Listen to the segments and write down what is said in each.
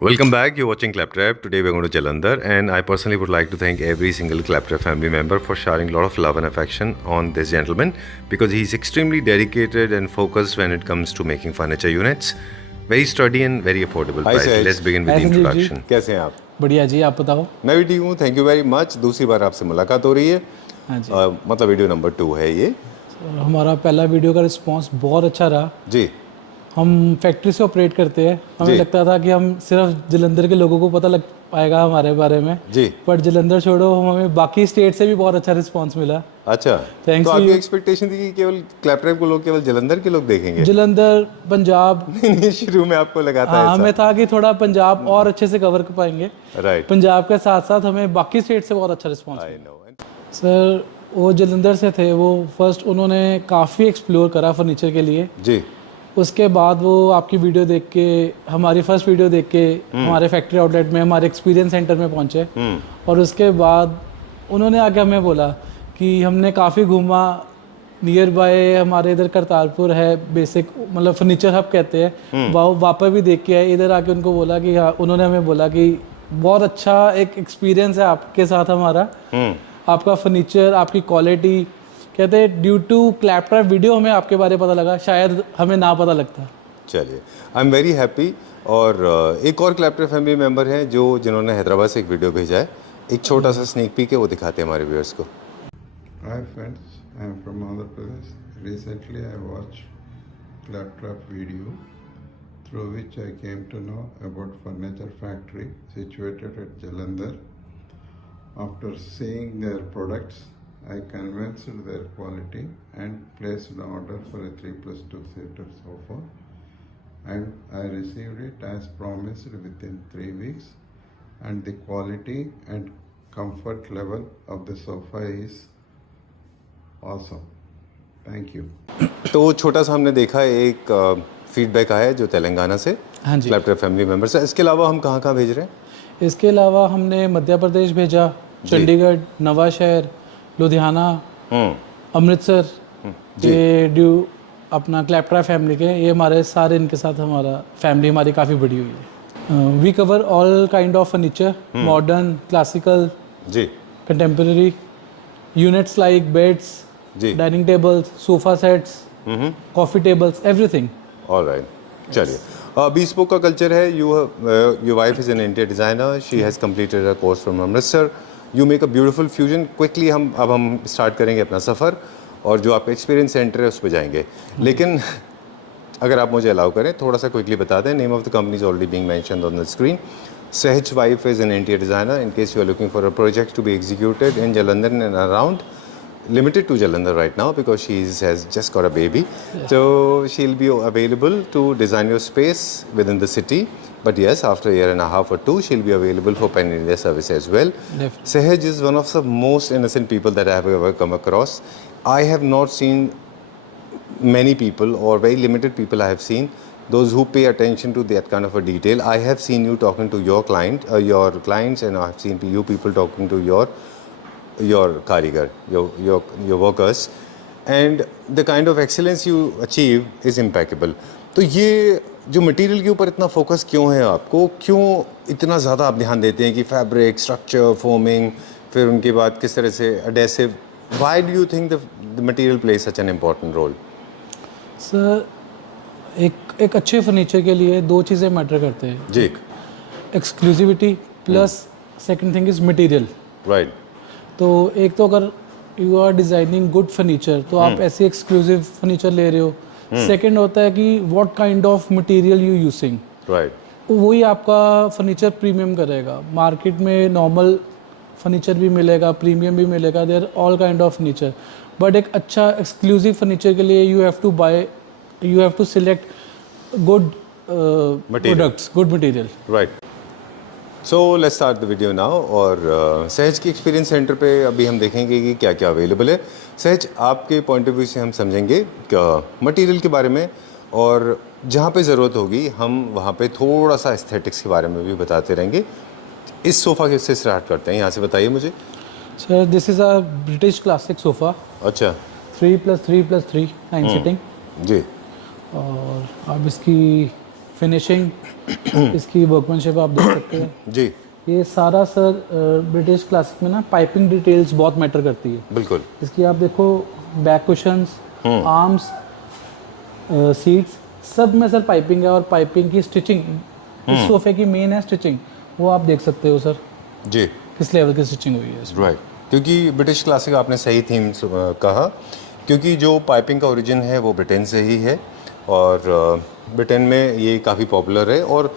Welcome back. You're watching Claptrap. Today we're going to Jalandhar, and I personally would like to thank every single Claptrap family member for showering a lot of love and affection on this gentleman because he's extremely dedicated and focused when it comes to making furniture units. Very sturdy and very affordable price. Let's begin with the introduction. कैसे हैं आप? बढ़िया जी, आप बताओ। मैं भी ठीक हूँ, थैंक यू वेरी मच। दूसरी बार आपसे मुलाकात हो रही है। हाँ जी। मतलब वीडियो नंबर 2 है ये। हमारा पहला वीडियो का रिस्पांस बहुत अच्छा रहा जी। हम फैक्ट्री से ऑपरेट करते हैं, हमें लगता था कि हम सिर्फ जलंधर के लोगों को पता लग पाएगा हमारे बारे में जी, बट जलंधर छोड़ो हमें बाकी स्टेट से भी बहुत अच्छा रिस्पांस मिला। अच्छा, तो आपकी एक्सपेक्टेशन थी कि केवल क्लैपट्रैप को लोग केवल जलंधर के लोग देखेंगे? जलंधर, पंजाब नहीं, शुरू में आपको लगा था ऐसा? हमें था कि थोड़ा पंजाब और अच्छे से कवर कर पाएंगे। राइट। पंजाब के साथ साथ हमें बाकी स्टेट से बहुत अच्छा रिस्पांस मिला। सर वो जलंधर से थे, वो फर्स्ट उन्होंने काफ़ी एक्सप्लोर करा फर्नीचर के लिए जी। उसके बाद वो आपकी वीडियो देख के, हमारी फर्स्ट वीडियो देख के हमारे फैक्ट्री आउटलेट में, हमारे एक्सपीरियंस सेंटर में पहुंचे और उसके बाद उन्होंने आके हमें बोला कि हमने काफ़ी घूमा, नियर बाय हमारे इधर करतारपुर है बेसिक, मतलब फर्नीचर हब कहते हैं, वहाँ पर भी देख के आए। इधर आके उनको बोला कि हाँ, उन्होंने हमें बोला कि बहुत अच्छा एक एक्सपीरियंस है आपके साथ हमारा, आपका फर्नीचर, आपकी क्वालिटी। कहते हैं ड्यू टू क्लैपट्रैप वीडियो हमें आपके बारे में पता लगा, शायद हमें ना पता लगता। चलिए, आई एम वेरी हैप्पी। और एक और क्लैपट्रैप फैमिली मेंबर हैं जिन्होंने हैदराबाद से एक वीडियो भेजा है, एक छोटा सा स्नीक पीक है, वो दिखाते हैं हमारे व्यूअर्स को। Hi friends, I am from Andhra Pradesh. Recently I watched Claptrap video through which I came to know about furniture factory situated at Jalandhar. After seeing their products, I convinced their quality and placed an order for a 3+2 seater sofa, and I received it as promised within 3 weeks, and the quality and comfort level of the sofa is awesome. Thank you. तो छोटा सा हमने देखा एक feedback आया है जो तेलंगाना से, हाँ जी, क्लैपट्रैप फैमिली मेंबर से। इसके अलावा हम कहाँ भेज रहे हैं? इसके अलावा हमने मध्य प्रदेश भेजा, चंडीगढ़, नवा शहर, लुधियाना, अमृतसर। ये ड्यू अपना क्लैपट्रैप फैमिली के, ये हमारे सारे इनके साथ हमारा फैमिली हमारी काफ़ी बड़ी हुई है। We cover all kind of furniture, modern, classical, जी, contemporary units like beds, dining tables, sofa sets, coffee tables, everything. Alright, चलिए। bespoke का कल्चर है। your wife is an interior designer, she has completed a course from Amritsar. You make a beautiful fusion. Quickly हम start करेंगे अपना सफ़र और जो आपका experience centre है उस पर जाएंगे। लेकिन अगर आप मुझे अलाउ करें थोड़ा सा क्विकली बता दें। Name of the company is already being mentioned on the screen. Sehaj wife is an interior designer. In case you are looking for a project to be executed in Jalandhar and around, limited to Jalandhar right now because she has just got a baby. So she'll be available to design your space within the city. But yes, after a year and a half or two, she'll be available for Pan India service as well. Definitely. Sehaj is one of the most innocent people that I have ever come across. I have not seen many people, or very limited people I have seen, those who pay attention to that kind of a detail. I have seen you talking to your clients, and I have seen you people talking to your karigar, your workers, and the kind of excellence you achieve is impeccable. तो ये जो material के ऊपर इतना focus क्यों है आपको, क्यों इतना ज़्यादा आप ध्यान देते हैं कि फैब्रिक, स्ट्रक्चर, फोमिंग, फिर उनके बाद किस तरह से adhesive, why do you think the material play such an important role? Sir एक अच्छे फर्नीचर के लिए दो चीज़ें मैटर करते हैं जी। Exclusivity plus second thing is material. Right. तो एक तो अगर you are designing good furniture तो आप ऐसे एक्सक्लूसिव फर्नीचर ले रहे हो। सेकंड होता है कि what kind of material you using. Right. वही आपका फर्नीचर प्रीमियम करेगा। मार्केट में नॉर्मल फर्नीचर भी मिलेगा, प्रीमियम भी मिलेगा, there all kind of furniture, but एक अच्छा एक्सक्लूसिव फर्नीचर के लिए you have to select good products, good material. Right. So let's start the video now. और सहज की एक्सपीरियंस सेंटर पे अभी हम देखेंगे कि क्या क्या अवेलेबल है। सहज, आपके पॉइंट ऑफ व्यू से हम समझेंगे मटेरियल के बारे में, और जहाँ पे ज़रूरत होगी हम वहाँ पे थोड़ा सा एस्थेटिक्स के बारे में भी बताते रहेंगे। इस सोफ़ा से स्टार्ट करते हैं, यहाँ से बताइए मुझे। Sir this is a British classic sofa. अच्छा। 3+3+3 9 सीटिंग जी। और अब इसकी फिनिशिंग, इसकी वर्कमैनशिप आप देख सकते हैं। जी ये सारा सर ब्रिटिश क्लासिक में ना पाइपिंग डिटेल्स बहुत मैटर करती है। बिल्कुल। इसकी आप देखो बैक कुशंस, आर्म्स, सीट्स, सब में सर पाइपिंग है। और पाइपिंग की स्टिचिंग, इस सोफे की मेन है स्टिचिंग, वो आप देख सकते हो सर जी किस लेवल की स्टिचिंग हुई है इसमें। राइट। क्योंकि ब्रिटिश क्लासिक आपने सही थीम कहा, क्योंकि जो पाइपिंग का ओरिजिन है वो ब्रिटेन से ही है और ब्रिटेन में ये काफ़ी पॉपुलर है। और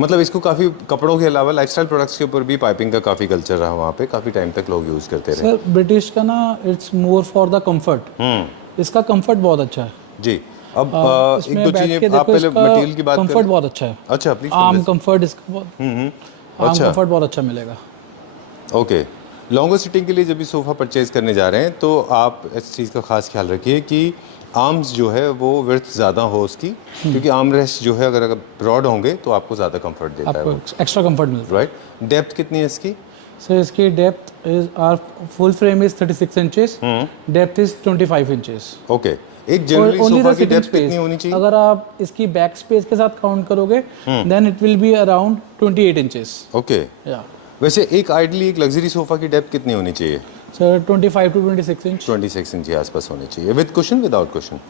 मतलब इसको काफ़ी कपड़ों के अलावा लाइफस्टाइल प्रोडक्ट्स के ऊपर भी पाइपिंग का काफ़ी कल्चर रहा वहाँ पे, काफ़ी टाइम तक लोग यूज़ करते रहे। सर ब्रिटिश का ना it's more for the comfort, इसका कंफर्ट बहुत अच्छा है। जी। अब एक इसमें दो बैठ के चीज़ें, आप देखो, पहले इसका मटेरियल की बात कंफर्ट करें। बहुत अच्छा है। अच्छा प्लीज। आर्म कंफर्ट इसका बहुत, आर्म अच्छा। कंफर्ट बहुत अच्छा मिलेगा। ओके। लॉन्गर सिटिंग के लिए जब भी सोफ़ा परचेज़ करने जा रहे हैं तो आप इस चीज़ का खास ख्याल रखिए कि आर्म्स जो है वो विड्थ ज़्यादा हो उसकी, क्योंकि आर्म रेस्ट जो है अगर ब्रॉड होंगे तो आपको ज़्यादा कंफर्ट देता है आपको वो। एक्स्ट्रा कंफर्ट मिलता है। राइट। डेप्थ कितनी है इसकी? सर इसकी depth is or full frame is 36 inches, depth is 25 inches. Okay. एक जनरली ओनली सोफ़ा द की सिटिंग डेप्थ कितनी होनी स्पेस, चाहिए? अगर आप इसकी बैक स्पेस के साथ काउंट करोगे then it will be around 28 inches. Okay. या वैसे एक आइडली एक लग्जरी सोफ़ा की डेप्थ कितनी होनी चाहिए? सर 25 टू 26 इंच 26 इंच के आसपास होनी चाहिए। With cushion, without cushion?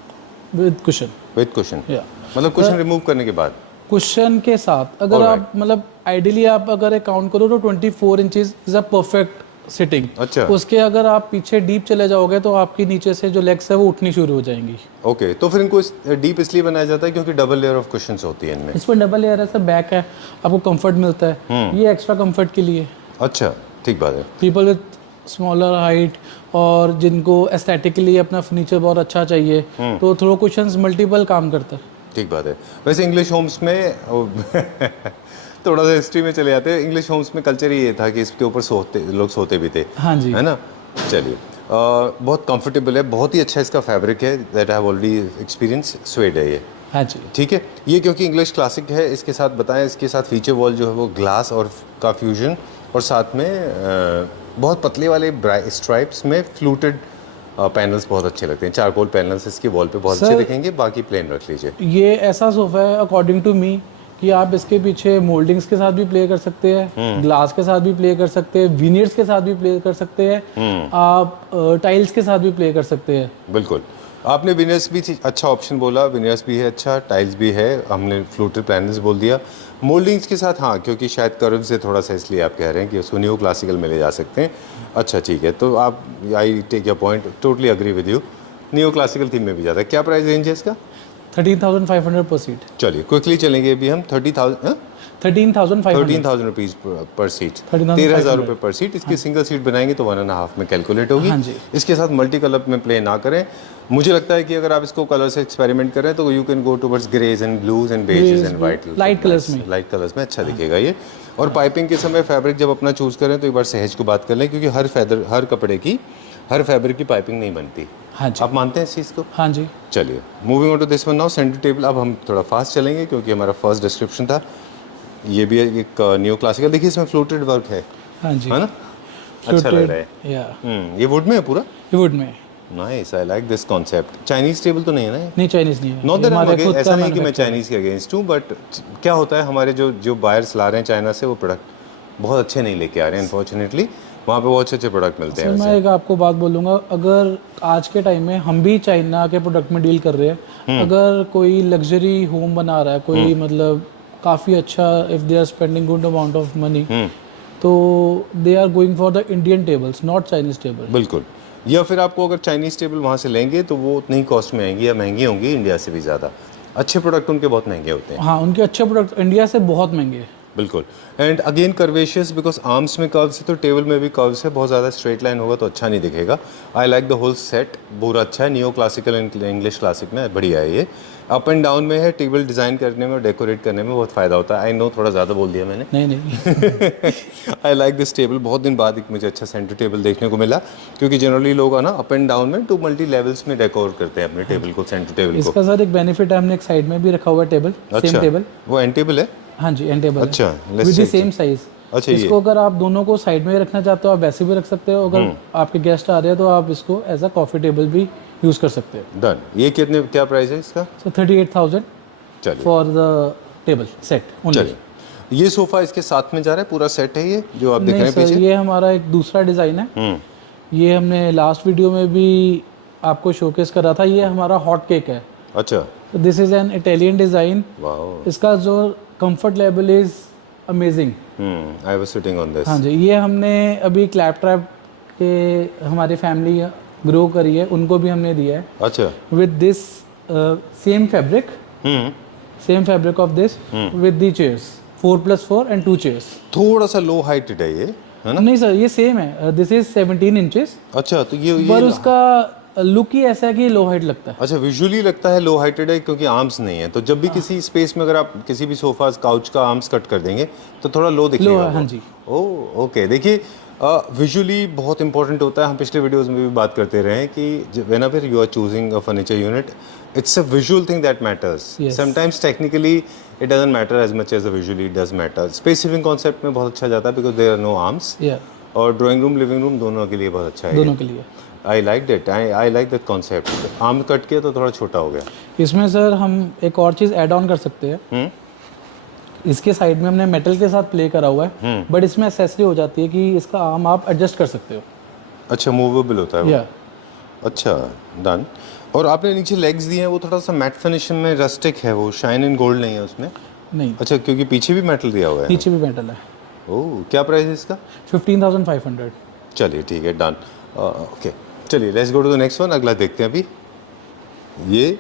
With cushion. With cushion. या मतलब कुशन रिमूव करने के बाद? कुशन के साथ अगर Alright. आप मतलब आइडियली आप अगर एक काउंट करो तो 24 inches is a perfect sitting. अच्छा। उसके अगर आप पीछे डीप चले जाओगे तो आपकी नीचे से जो लेग्स है वो उठनी शुरू हो जाएंगी। ओके। तो फिर इनको डीप इसलिए बनाया जाता है क्योंकि डबल लेयर ऑफ कुशन्स होती है इनमें। इस पर डबल लेयर है सर, बैक है, आपको कंफर्ट मिलता है। ये एक्स्ट्रा कंफर्ट के लिए अच्छा, ठीक बात है। पीपल विद स्मॉलर हाइट और जिनको एस्थेटिकली अपना फर्नीचर बहुत अच्छा चाहिए तो थ्रो कुशंस मल्टीपल काम करता है। ठीक बात है। वैसे इंग्लिश होम्स में थोड़ा सा हिस्ट्री में चले जाते हैं। इंग्लिश होम्स में कल्चर ही ये था कि इसके ऊपर लोग सोते भी थे। हाँ जी। है ना। चलिए, बहुत कंफर्टेबल है, बहुत ही अच्छा इसका फैब्रिक है। That I have already experience. Swayed है ये। हाँ जी। ठीक है। ये क्योंकि इंग्लिश क्लासिक है, इसके साथ बताएं, इसके साथ फीचर वॉल जो है वो ग्लास और का फ्यूजन, और साथ में बहुत पतले वाले स्ट्राइप्स में फ्लूटेड पैनल्स बहुत अच्छे लगते हैं। चारकोल पैनल्स इसके वॉल पे बहुत अच्छे Sir, दिखेंगे। बाकी प्लेन रख लीजिए। ये ऐसा सोफा है अकॉर्डिंग टू मी कि आप इसके पीछे मोल्डिंग्स के साथ भी प्ले कर सकते हैं, ग्लास के साथ भी प्ले कर सकते हैं, विनियर्स के साथ भी प्ले कर सकते हैं, आप टाइल्स के साथ भी प्ले कर सकते हैं। बिल्कुल। आपने विनियर्स भी अच्छा ऑप्शन बोला, विनियर्स भी है अच्छा, टाइल्स भी है, हमने फ्लूटेड पैनल्स बोल दिया। मोल्डिंग्स के साथ हाँ, क्योंकि शायद कर्व से थोड़ा सा इसलिए आप कह रहे हैं कि उसको न्यू क्लासिकल में ले जा सकते हैं। अच्छा ठीक है, तो आप I take your point, totally agree with you. New classical theme में भी जाता है। क्या प्राइस रेंज है इसका? 13,500 पर सीट। चलिए क्विकली चलेंगे अभी हम। 13,500 रुपीज़ पर सीट, 13,000 रुपये पर सीट। इसकी सिंगल सीट बनाएंगे तो 1.5 में कैलकुलेट होगी। हाँ जी। इसके साथ मल्टी कलर में प्ले ना करें। मुझे लगता है कि अगर आप इसको कलर से एक्सपेरिमेंट करें तो you can go towards greys and blues and beiges and white, light colours में। लाइट कलर्स में अच्छा दिखेगा ये। और पाइपिंग के समय फैब्रिक जब अपना चूज़ करें तो एक बार सहज को बात कर लें, क्योंकि हर कपड़े की, हर फैब्रिक की पाइपिंग नहीं बनती। हाँ जी। आप मानते हैं इस चीज़ को? हाँ जी। चलिए, moving on to this one now, centre table. अब हम थोड़ा फास्ट चलेंगे क्योंकि हमारा फर्स्ट डिस्क्रिप्शन था। ये भी एक न्यू क्लासिकल। देखिए इसमें फ्लोटेड वर्क है, हाँ जी। है ना? अच्छा लग रहा है। या ये वुड में है पूरा? वुड में। Nice, I like this concept. Chinese table तो नहीं है ना ये? नहीं चाइनीज नहीं है। नॉट दैट हमारे खुद ऐसा का नहीं कि मैं manufacturer है। चाइनीज़ के अगेंस्ट हूँ, बट क्या होता है हमारे जो बायर्स ला रहे हैं चाइना से, वो प्रोडक्ट बहुत अच्छे नहीं लेके आ रहे हैं अनफॉर्चुनेटली। वहाँ पे बहुत अच्छे अच्छे प्रोडक्ट मिलते सर हैं मैं वैसे। एक आपको बात बोलूँगा, अगर आज के टाइम में हम भी चाइना के प्रोडक्ट में डील कर रहे हैं, अगर कोई लग्जरी होम बना रहा है, कोई मतलब काफ़ी अच्छा, if they are spending good amount of money, तो they are going for the Indian tables, not Chinese table. बिल्कुल। या फिर आपको अगर चाइनीज़ टेबल वहाँ से लेंगे तो वो उतनी ही कॉस्ट में आएंगी या महंगी होंगी इंडिया से भी ज़्यादा। अच्छे प्रोडक्ट उनके बहुत महंगे होते हैं। हाँ, उनके अच्छे प्रोडक्ट इंडिया से बहुत महंगे हैं। बिल्कुल। एंड अगेन कर्वेशियस, बिकॉज आर्म्स में कर्व्स है तो टेबल में भी कर्व्स है। बहुत ज़्यादा स्ट्रेट लाइन होगा तो अच्छा नहीं दिखेगा। I like the whole set, पूरा अच्छा है। New classical and English classic में बढ़िया है ये। अप एंड डाउन में है। टेबल डिज़ाइन करने में और डेकोरेट करने में बहुत फ़ायदा होता है। आई नो थोड़ा ज़्यादा बोल दिया मैंने। नहीं आई लाइक दिस टेबल। बहुत दिन बाद एक मुझे अच्छा सेंटर टेबल देखने को मिला, क्योंकि जनरली लोग है ना अप एंड डाउन में टू मल्टी लेवल्स में डेकोर करते हैं अपने टेबल को, सेंटर टेबल को। इसका सर एक बेनिफिट है, हमने एक साइड में भी रखा हुआ है टेबल, सेम टेबल। वो एंड टेबल है? हाँ जी, एंड टेबल अच्छा, let's with the check same size. अच्छा, ये इसको अगर आप दोनों को साइड में रखना चाहते हो आप वैसे भी रख सकते हो। अगर आपके गेस्ट आ रहे हैं तो आप इसको एज अ कॉफ़ी टेबल भी यूज़ कर सकते हो। डन। ये कितने, क्या प्राइस है इसका? सो 38,000। चलिए। For the table set only. चलिए, ये सोफ़ा इसके साथ में जा रहा है, पूरा सेट है ये जो आप देख रहे नहीं हैं सर, पीछे? ये हमारा एक दूसरा डिज़ाइन है। ये हमने लास्ट वीडियो में भी आपको शोकेस करा था। ये हमारा हॉट केक है। अच्छा, this is an Italian design. वाह। इसका जो comfort level is amazing. I was sitting on this. हाँ जी, ये हमने अभी क्लैप ट्रैप के हमारी फैमिली ग्रो करी है, उनको भी हमने दिया है अच्छा। With this same fabric, hmm same fabric of this with the chairs 4+4 and 2 chairs. थोड़ा सा लो हाइटेड है ये, है ना? नहीं सर, ये सेम है। दिस इज 17 इंचेस, अच्छा, तो ये पर उसका लुक ही ऐसा है कि लो हाइट लगता है। अच्छा, विजुअली लगता है लो हाइटेड है क्योंकि आर्म्स नहीं है, तो जब भी किसी स्पेस में अगर आप किसी भी सोफा काउच का आर्म्स कट कर देंगे तो थोड़ा लो दिखेगा। लो है, हाँ जी। Oh okay. देखिए, विजुअली बहुत इंपॉर्टेंट होता है। हम पिछले वीडियोस में भी बात करते रहे हैं कि whenever you are choosing a furniture unit, it's a visual thing that matters. Yes. Sometimes technically it doesn't matter as much as the visually it does matter. Space saving concept में बहुत अच्छा जाता है because there are no arms, या और drawing room living room दोनों के लिए बहुत अच्छा है। दोनों के लिए। I like that, I like that concept. Arm cut किया तो थोड़ा छोटा हो गया। इसमें सर हम एक और चीज़ ऐड ऑन कर सकते हैं। इसके साइड में हमने मेटल के साथ प्ले करा हुआ है, बट इसमें एसेसरी हो जाती है कि इसका आर्म आप एडजस्ट कर सकते हो। अच्छा, मूवेबल होता है वो। या अच्छा, डन। और आपने नीचे लेग्स दिए हैं, वो थोड़ा सा मैट फिनिश में रस्टिक है, वो शाइन इन गोल्ड नहीं है उसमें। नहीं, अच्छा, क्योंकि पीछे भी मेटल दिया हुआ है। नीचे भी मेटल है। ओह, क्या प्राइस है इसका? 15,500। चलिए ठीक है, डन। ओके, चलिए let's go to the next one. अगला देखते हैं अभी। ये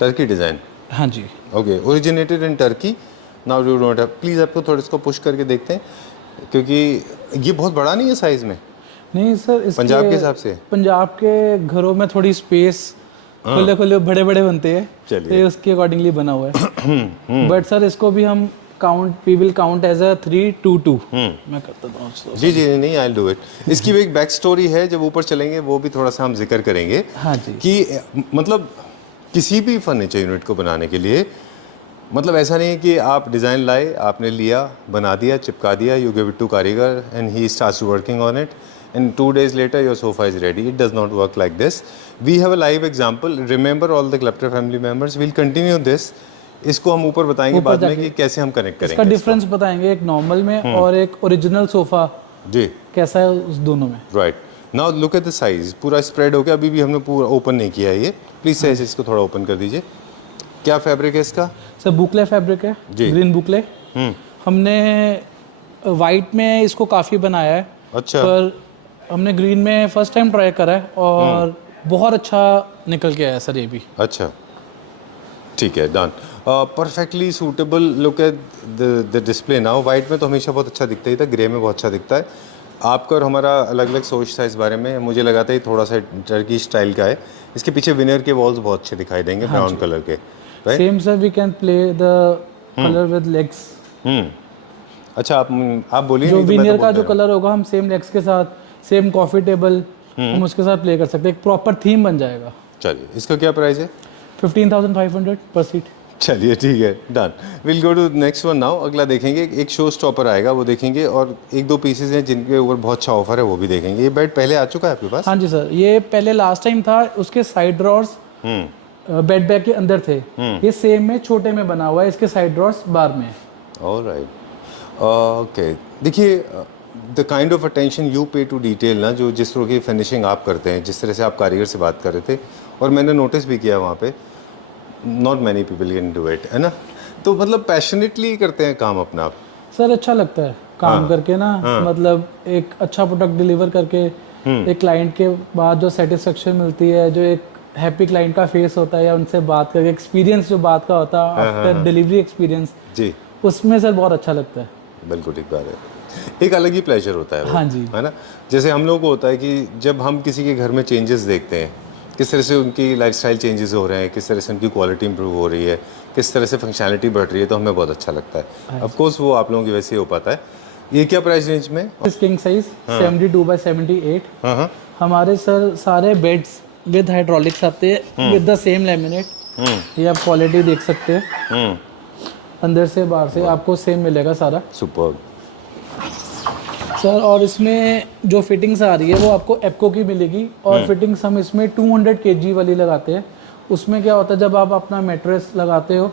टर्की डिज़ाइन। हाँ जी। Okay, originated in Turkey. Now you don't have, please आपको थोड़ा इसको पुश करके देखते हैं, क्योंकि ये बहुत बड़ा नहीं है साइज़ में नहीं सर, इसके पंजाब के हिसाब से। पंजाब के घरों में थोड़ी स्पेस खुले खुले बड़े बड़े बनते हैं, चलिए। तो ये उसके अकॉर्डिंगली बना हुआ है। बट सर इसको भी हम we will count as a 3-2-2। मैं करता हूँ। जी जी, नहीं, आई डू इट। इसकी भी एक बैक स्टोरी है, जब ऊपर चलेंगे वो भी थोड़ा सा हम जिक्र करेंगे। हाँ जी। कि मतलब किसी भी फर्नीचर यूनिट को बनाने के लिए, मतलब ऐसा नहीं है कि आप डिज़ाइन लाए, आपने लिया, बना दिया, चिपका दिया, यू गिव इट टू कारीगर and he starts working on it and 2 days later your sofa is ready. It does not work like this. We have a live example. Remember all the Kleptra family members. We'll continue this. इसको हम ऊपर बताएंगे बाद में कि कैसे हम connect करेंगे इसका डिफरेंस बताएंगे एक नॉर्मल में और एक ओरिजिनल सोफा जी। कैसा है उस दोनों में। Right, now look at the size. पूरा स्प्रेड हो गया, अभी भी हमने पूरा ओपन नहीं किया है ये। प्लीज साइज इसको थोड़ा ओपन कर दीजिए। क्या फैब्रिक है इसका? सर बुकले फैब्रिक है जी। ग्रीन बुकले। हमने वाइट में इसको काफ़ी बनाया है, अच्छा, पर हमने ग्रीन में फर्स्ट टाइम ट्राई करा है और बहुत अच्छा निकल के आया सर ये भी। अच्छा, ठीक है, done. Perfectly suitable. Look at the display now. White में तो हमेशा बहुत अच्छा दिखता ही था, ग्रे में बहुत अच्छा दिखता है। आपका और हमारा अलग अलग सोच था इस बारे में। मुझे लगा था ये थोड़ा सा टर्की स्टाइल का है। इसके पीछे विनर के वॉल्स बहुत अच्छे दिखाई देंगे, ब्राउन कलर के। Right, same sir we can play the colour with legs. अच्छा, आप बोलिए। जो नहीं तो मैं विनियर तो का बोलता जो कलर होगा हम सेम लेग्स के साथ, सेम कॉफी टेबल हम उसके साथ प्ले कर सकते हैं। एक प्रॉपर थीम बन जाएगा। रहूं। चलिए, इसका क्या प्राइस है? 15,500 पर सीट। चलिए ठीक है, done. Will go to next one now. अगला देखेंगे, एक शो स्टॉपर आएगा, वो देखेंगे, और एक दो पीसेज हैं जिनके ऊपर बहुत अच्छा ऑफर है, वो भी देखेंगे। ये बेड पहले आ चुका है आपके पास? हाँ जी सर, ये पहले लास्ट टाइम था, उसके साइड ड्रॉर्स बेड बैग के अंदर थे। ये सेम में छोटे में बना हुआ है, इसके साइड ड्रॉर्स बार में। Alright, okay. देखिए, the kind of attention you pay to detail ना, जो जिस तरह की फिनिशिंग आप करते हैं, जिस तरह से आप कारीगर से बात कर रहे थे, और मैंने नोटिस भी किया वहाँ पे, not many people can do it, है ना? तो मतलब पैशनेटली करते हैं काम अपना आप। सर अच्छा लगता है काम करके ना, मतलब एक अच्छा प्रोडक्ट डिलीवर करके एक क्लाइंट के बाद जो सेटिस्फेक्शन मिलती है, जो एक हैप्पी क्लाइंट का फेस होता है, या उनसे बात करके एक्सपीरियंस जो बात का होता है आफ्टर डिलीवरी एक्सपीरियंस, जी, उसमें सर बहुत अच्छा लगता है। बिल्कुल ठीक बात है। एक अलग ही प्लेजर होता है वो, हाँ जी। है ना? जैसे हम लोगों को होता है कि जब हम किसी के घर में चेंजेस देखते हैं, किस तरह से उनकी लाइफस्टाइल चेंजेस हो रहे हैं, किस तरह से उनकी क्वालिटी इंप्रूव हो रही है, किस तरह से फंक्शनैलिटी बढ़ रही है, तो हमें बहुत अच्छा लगता है। ऑफ कोर्स वो आप लोगों की वैसे ही हो पाता है। ये क्या प्राइस रेंज में? King size 72x78। हाँ हाँ, हमारे सर सारे बेड्स विद हाइड्रोलिक्स आते हैं, विद द सेम लैमिनेट। ये आप क्वालिटी देख सकते हैं, अंदर से बाहर से आपको सेम मिलेगा सारा सुपर्ब। सर। और इसमें जो फिटिंग्स आ रही है वो आपको एप्को की मिलेगी, और फिटिंग्स हम इसमें 200 kg वाली लगाते हैं, उसमें क्या होता है जब आप अपना मैट्रेस लगाते हो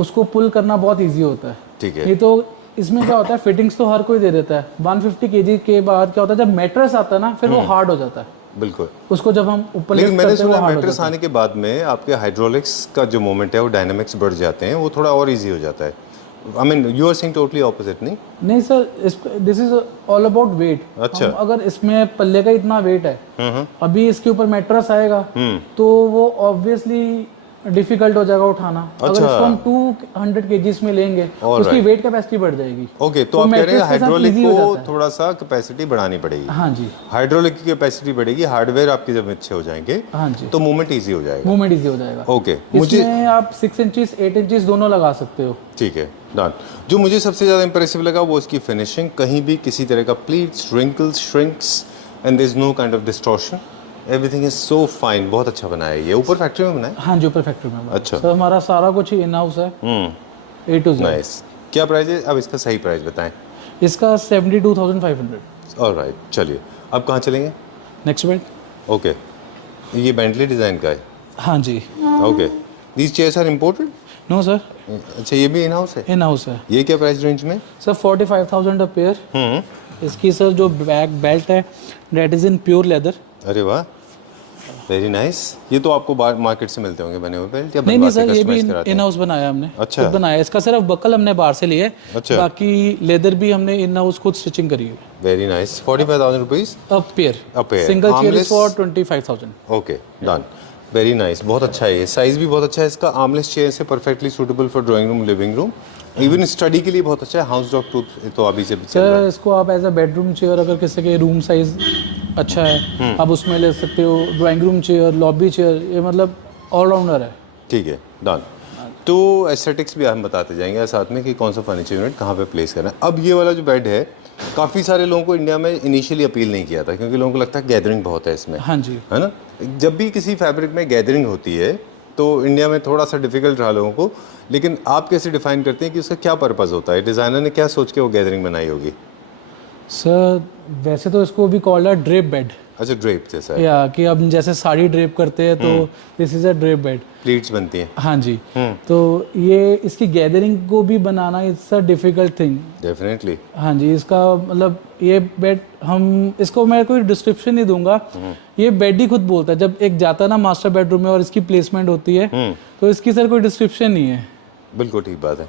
उसको पुल करना बहुत इजी होता है। ठीक है। ये तो इसमें क्या होता है फिटिंग्स तो हर कोई दे देता है, 150 केजी के बाद क्या होता है जब मैट्रेस आता है ना फिर वो हार्ड हो जाता है, बिल्कुल। उसको जब हम ऊपर लेकिन लिफ्ट मैंने करते हैं सुना वो है हार्ड हो मैट्रेस जाता है। आने के बाद में आपके हाइड्रोलिक्स का जो मोमेंट है वो डायनामिक्स बढ़ जाते हैं, वो थोड़ा और इजी हो जाता है। I mean you are saying totally opposite, नहीं? नहीं sir, this is all about weight. अच्छा। अगर इसमें पल्ले का इतना वेट है, अभी इसके ऊपर मैट्रेस आएगा तो वो ऑब्वियसली डिफिकल्ट हो जाएगा उठाना। अगर अच्छा। इसको हम 200 केजीज में लेंगे उसकी वेट कैपेसिटी बढ़ जाएगी। ओके, तो आप कह रहे हैं mattress के साथ हाइड्रोलिक easy हो को जाता है। थोड़ा सा कैपेसिटी बढ़ानी पड़ेगी। हाँ जी, हाइड्रोलिक की कैपेसिटी बढ़ेगी, हार्डवेयर आपके जब अच्छे हो जाएंगे हाँ जी, तो मूवमेंट इजी हो जाएगा। मूवमेंट इजी हो जाएगा। ओके, मुझे इसमें आप 6 इंचेस 8 इंचेस दोनों लगा सकते हो। ठीक है, डन। जो मुझे सबसे ज़्यादा इंप्रेसिव लगा वो इसकी फिनिशिंग, कहीं भी किसी तरह का pleats, wrinkles, shrinks and there is no kind of distortion, everything is so fine. बहुत अच्छा बनाया है ये। ऊपर फैक्ट्री में बनाया? हाँ जी, ऊपर फैक्ट्री में। अच्छा। सर हमारा सारा कुछ इन हाउस है, A to Z। नाइस। क्या प्राइस है? अब इसका सही प्राइस बताएं। इसका 72,500। ऑलराइट, चलिए अब कहाँ चलेंगे? Next bed. ओके, ये बेंटली डिज़ाइन का है। हाँ जी। Okay, these chairs are imported? No sir, अच्छा, ये भी इन हाउस है? इन हाउस है। ये क्या प्राइस रेंज में? Sir 45,000 a pair. इसकी सर जो बैक बेल्ट है that is in pure leather. अरे वाह, वेरी नाइस। ये तो आपको मार्केट से मिलते होंगे बने हुए बेल्ट, या नहीं बनवा के सर, ये भी कस्टमाइज कराते इन हैं? हाउस बनाया हमने। अच्छा। खुद बनाया। इसका सिर्फ बकल हमने बाहर से लिए, अच्छा। बाकी लेदर भी हमने इन हाउस खुद स्टिचिंग करी है। Very nice. 45,000 rupees a pair. A pair। Single chair is Armless? For 25,000। Okay, done. Very nice, बहुत अच्छा है ये। साइज भी बहुत अच्छा है इसका। आर्मलेस चेयर से perfectly suitable for drawing room, living room, even study के लिए बहुत अच्छा है। हाउस डॉग टूथ तो अभी से चल रहा सर है। इसको आप एज अ बेडरूम चेयर, अगर किसी के रूम साइज अच्छा है आप उसमें ले सकते हो। Drawing room chair, lobby chair, ये मतलब ऑलराउंडर है। ठीक है, डन। तो एस्थेटिक्स भी हम बताते जाएंगे साथ में कि कौन सा फर्नीचर यूनिट कहाँ पे प्लेस करना है। अब ये वाला जो बेड है, काफ़ी सारे लोगों को इंडिया में इनिशियली अपील नहीं किया था, क्योंकि लोगों को लगता है गैदरिंग बहुत है इसमें, हाँ जी। है ना? जब भी किसी फैब्रिक में गैदरिंग होती है तो इंडिया में थोड़ा सा डिफिकल्ट रहा लोगों को। लेकिन आप कैसे डिफाइन करते हैं कि उसका क्या पर्पस होता है? डिज़ाइनर ने क्या सोच के वो गैदरिंग बनाई होगी? सर वैसे तो इसको भी कॉल्ड है ड्रेप बेड, अच्छा, ड्रेप जैसा है, या कि अब जैसे साड़ी ड्रेप करते हैं तो this is a drape bed. Pleats बनती हैं। हाँ जी। तो ये इसकी गैदरिंग को भी बनाना it's a difficult thing. Definitely. हाँ जी, इसका मतलब ये बेड हम इसको मैं कोई डिस्क्रिप्शन नहीं दूंगा, ये बेड ही खुद बोलता है। जब एक जाता है ना मास्टर बेडरूम में और इसकी प्लेसमेंट होती है तो इसकी सर कोई डिस्क्रिप्शन नहीं है। बिल्कुल ठीक बात है।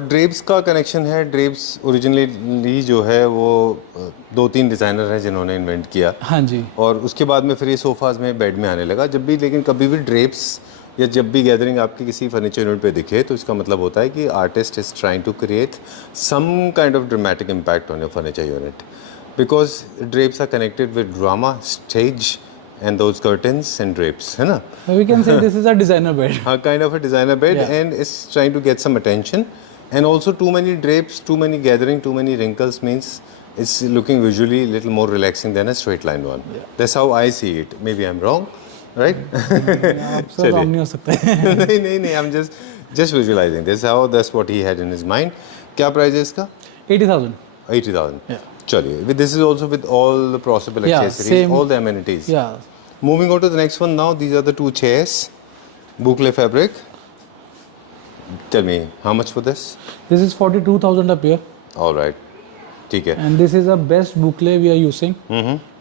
ड्रेप्स का कनेक्शन है। ड्रेप्स ओरिजिनली जो है वो 2-3 डिज़ाइनर हैं जिन्होंने इन्वेंट किया, हाँ जी। और उसके बाद में फिर ये सोफाज में, बेड में आने लगा। जब भी, लेकिन कभी भी ड्रेप्स या जब भी गैदरिंग आपकी किसी फर्नीचर यूनिट पे दिखे तो इसका मतलब होता है कि artist is trying to create some kind of dramatic impact on your furniture unit, because drapes are connected with drama, stage and those curtains and drapes, है ना? We can say this is a designer bed. हाँ, kind of a designer bed, Yeah. and it's trying to get some attention. And also too many drapes, too many gathering, too many wrinkles means it's looking visually a little more relaxing than a straight line one. That's how I see it. Maybe I'm wrong, right? आप sir wrong नहीं हो सकते। नहीं, I'm just visualizing. That's what he had in his mind. क्या price है इसका? 80,000। 80,000. Yeah. चलिए, this is also with all the possible Yeah, accessories, same. all the amenities. Yeah. Moving on to the next one now. These are the 2 chairs, boucle fabric. Tell me, how much for this? This is 42,000 a pair All right, ठीक है। and this is the best boucle we are using.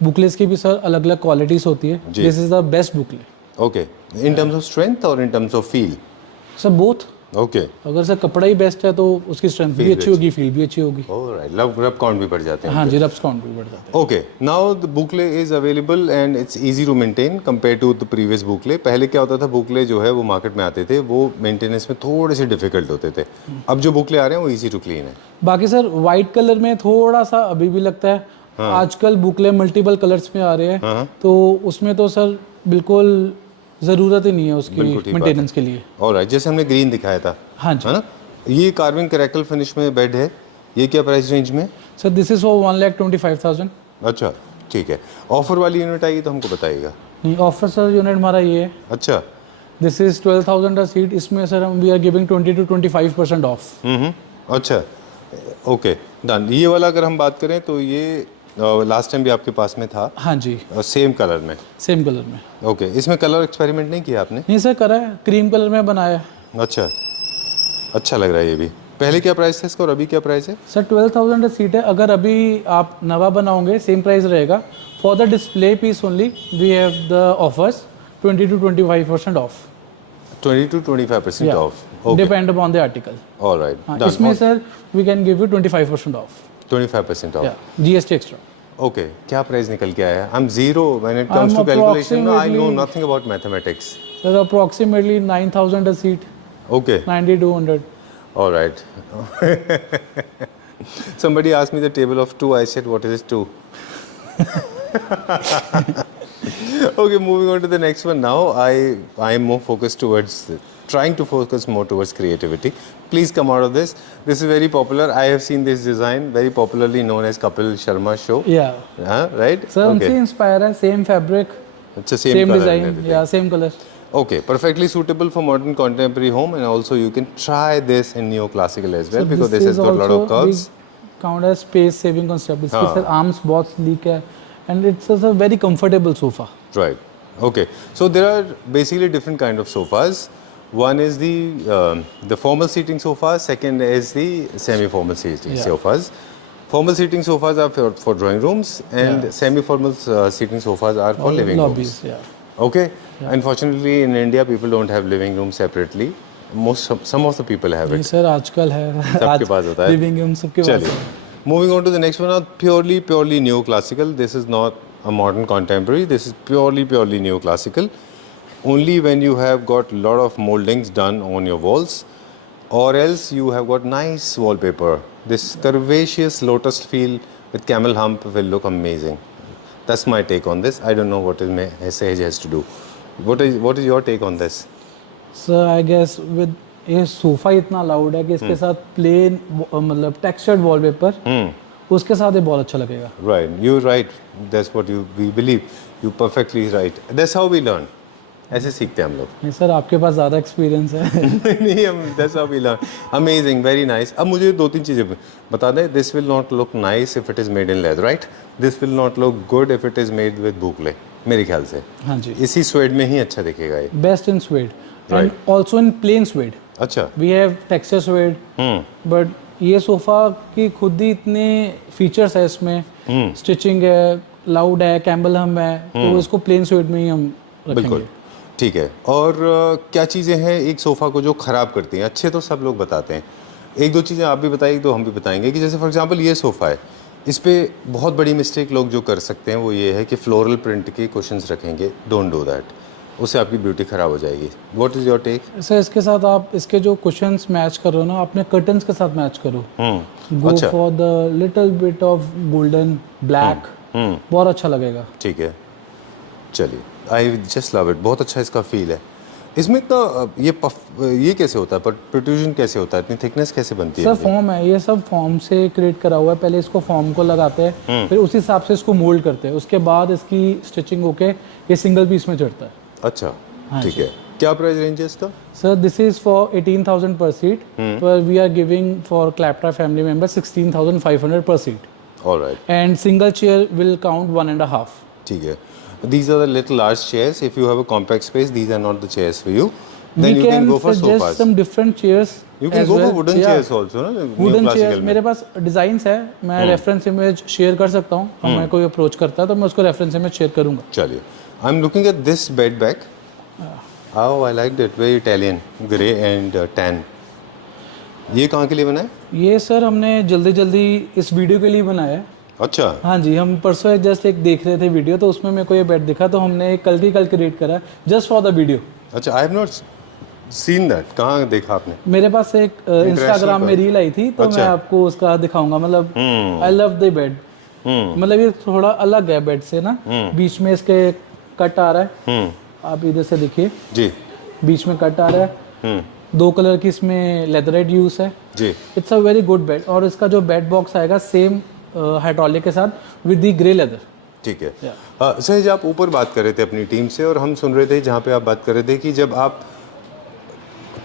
Booklets की भी sir अलग अलग qualities होती है। जी। This is the best बुकले। Okay, in terms of strength or in terms of feel? Sir both. Okay. अगर sir कपड़ा ही बेस्ट है तो उसकी स्ट्रेंथ भी अच्छी होगी, फील भी अच्छी होगी। All right, rub count भी बढ़ जाते हैं। हाँ जी, रब्स काउंट भी बढ़ जाता है। Okay, now the boucle is available and it's easy to maintain compared to the previous boucle. पहले क्या होता था, boucle जो है वो मार्केट में आते थे, वो मेंटेनेंस में थोड़े से डिफिकल्ट होते थे। अब जो boucle आ रहे हैं वो easy to clean है। बाकी सर वाइट कलर में थोड़ा सा अभी भी लगता है। आजकल बुकले मल्टीपल कलर्स में आ रहे हैं तो उसमें तो सर बिल्कुल ज़रूरत ही नहीं है उसकी बिल्कुल ठीक बात मेंटेनेंस के लिए। All right, जैसे हमने ग्रीन दिखाया था, हाँ जी। है ना? ये कार्विंग क्रैकल फिनिश में बेड है। ये क्या प्राइस रेंज में? Sir this is for 1,25,000। अच्छा, ठीक है। ऑफर वाली यूनिट आएगी तो हमको बताइएगा। नहीं, ऑफर सर यूनिट हमारा ये है। अच्छा। This is 12,000 a seat. इसमें सर हम we are giving 20 to 25% off. अच्छा, ओके, डन। ये वाला अगर हम बात करें तो ये लास्ट टाइम भी आपके पास में था, हाँ जी, सेम कलर में। सेम कलर में। ओके, इसमें कलर एक्सपेरिमेंट नहीं किया आपने? नहीं सर, करा है, क्रीम कलर में बनाया है। अच्छा, अच्छा लग रहा है ये भी। पहले क्या प्राइस था इसका और अभी क्या प्राइस है? सर 12,000 सीट है। अगर अभी आप नवा बनाओगे सेम प्राइस रहेगा। For the display piece only we have the offers 20 to 25% off. 20 to 25% off. Okay, depend upon the article. Alright, इसमें sir we can give you 25% off. 25% off. GST extra. Okay, क्या price निकल के आया? I am zero when it comes to calculation, no I know approximately- nothing about mathematics. Sir approximately 9,000 a seat, okay, 90-200। Alright. Somebody asked me the table of 2. I said, what is 2? Okay, moving on to the next one now. I am more focused towards trying to focus more towards creativity. Please come out of this. This is very popular. I have seen this design, very popularly known as Kapil Sharma show. Right? Sir Okay. उनसे inspire है, same fabric, It's the same same color and design, everything. या same colour. Okay, perfectly suitable for modern contemporary home, and also you can try this in neoclassical as well because this has got a lot of curves. Count as space saving concept. इसके हाँ। Sir arms बहुत sleek है and it's a very comfortable sofa. Right. Okay. So there are basically different kind of sofas. One is the formal seating sofa. Second is the semi-formal seating Yeah. sofas. Formal seating sofas are for drawing rooms, and Yeah. semi-formal seating sofas are for living lobbies, rooms. yeah. Okay. Unfortunately, in India, people don't have living rooms separately. Some of the people have नहीं it. Sir आजकल है। सबके पास होता है। Living room सबके पास चलिए, है। moving on to the next one, now purely neoclassical. This is not a modern contemporary. This is purely neoclassical. Only when you have got a lot of moldings done on your walls, or else you have got nice wallpaper. This curvaceous lotus feel with camel hump will look amazing. That's my take on this. I don't know what Sahej has to do. What is your take on this? Sir I guess with ये sofa इतना loud है कि इसके साथ plane मतलब textured wallpaper, उसके साथ ये बहुत अच्छा लगेगा। Right, you're right. That's what we believe. You perfectly right. That's how we learn. ऐसे सीखते हैं हम लोग। नहीं सर आपके पास ज़्यादा एक्सपीरियंस है। नहीं, हम that's how we learn. Amazing, very nice. अब मुझे 2-3 चीज़ें बता दें। This will not look nice if it is made in leather, right? This will not look good if it is made with boucle. मेरे ख्याल से हाँ जी, इसी स्वेड में ही अच्छा दिखेगा ये। Best in suede and Right. Also in plain suede. अच्छा। We have texture suede, but ये सोफा की खुद ही इतने फीचर्स है इसमें, स्टिचिंग है, लाउड है, कैम्बल हम है, तो इसको प्लेन स्वेड में ही हम बिल्कुल रखेंगे। ठीक है। और क्या चीज़ें हैं एक सोफ़ा को जो ख़राब करती हैं? अच्छे तो सब लोग बताते हैं, एक दो चीज़ें आप भी बताइए, एक दो हम भी बताएंगे। कि जैसे फॉर एग्जांपल ये सोफ़ा है, इस पे बहुत बड़ी मिस्टेक लोग जो कर सकते हैं वो ये है कि फ्लोरल प्रिंट के कुशन्स रखेंगे। डोंट डू दैट, उससे आपकी ब्यूटी ख़राब हो जाएगी। What is your take? Sir इसके साथ आप इसके जो कुशन्स मैच कर रहे हो ना, अपने कर्टन्स के साथ मैच करो। गो अच्छा। For the little bit of golden black, बहुत अच्छा लगेगा। ठीक है, चलिए। आई जस्ट लव इट, बहुत अच्छा इसका फील है। इसमें इतना ये कैसे होता है, पर प्रोट्रूजन कैसे होता है, इतनी थिकनेस कैसे बनती है? सर फॉर्म है, ये सब फॉर्म से क्रिएट करा हुआ है। पहले इसको फॉर्म को लगाते हैं, फिर उस हिसाब से इसको मोल्ड करते हैं, उसके बाद इसकी स्टिचिंग होके ये सिंगल पीस में चढ़ता है। अच्छा, ठीक है। क्या प्राइस रेंज है इसका? Sir this is for 18,000 per seat, पर वी आर गिविंग फॉर क्लैप्ट्रा family member 16,500 per seat, alright, and single chair will count 1.5। ठीक है। These are the little large chairs. If you have a compact space, these are not the chairs for you. We Then you can go for suggest sofas. some different chairs You can as go well. for wooden Yeah. chairs also, ना? Wooden Neoclassical chairs में। मेरे पास designs है, मैं reference image share कर सकता हूँ। हमें कोई अप्रोच करता है तो मैं उसको रेफरेंस इमेज शेयर करूँगा। चलिए, I am looking at this bed back. Oh, I liked it. Very Italian, grey and tan. ये कहाँ के लिए बना है? ये सर हमने जल्दी जल्दी इस वीडियो के लिए बनाया है। अच्छा, हाँ जी, हम परसों जस्ट एक देख रहे थे वीडियो, तो उसमें मेरे को ये बेड दिखा, तो हमने कल क्रिएट करा जस्ट फॉर द वीडियो। अच्छा। I have not seen that. कहाँ देखा आपने? मेरे पास एक इंस्टाग्राम में पर। रील आई थी, तो अच्छा। मैं आपको उसका दिखाऊंगा। मतलब आई लव द बेड, मतलब ये थोड़ा अलग है बेड से ना। बीच में इसके कट आ रहा है, आप इधर से देखिए जी बीच में कट आ रहा है। 2 कलर की इसमें लेदरेट यूज है जी। It's a very good bed. और इसका जो बेड बॉक्स आएगा सेम हाइड्रोलिक के साथ विद दी ग्रे लेदर। ठीक है। सहज, आप ऊपर बात कर रहे थे अपनी टीम से और हम सुन रहे थे जहाँ पे आप बात कर रहे थे कि जब आप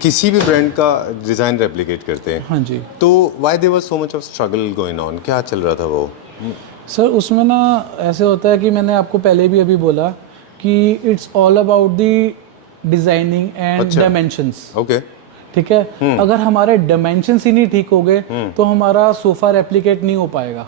किसी भी ब्रांड का डिज़ाइन रेप्लिकेट करते हैं, हाँ जी, तो why there was so much of struggle going on? क्या चल रहा था वो? सर उसमें ना ऐसे होता है कि मैंने आपको पहले भी अभी बोला कि it's all about the designing and अच्छा। डायमेंशंस। ओके ठीक है, अगर हमारे डायमेंशंस ही नहीं ठीक हो गए तो हमारा सोफा रेप्लिकेट नहीं हो पाएगा।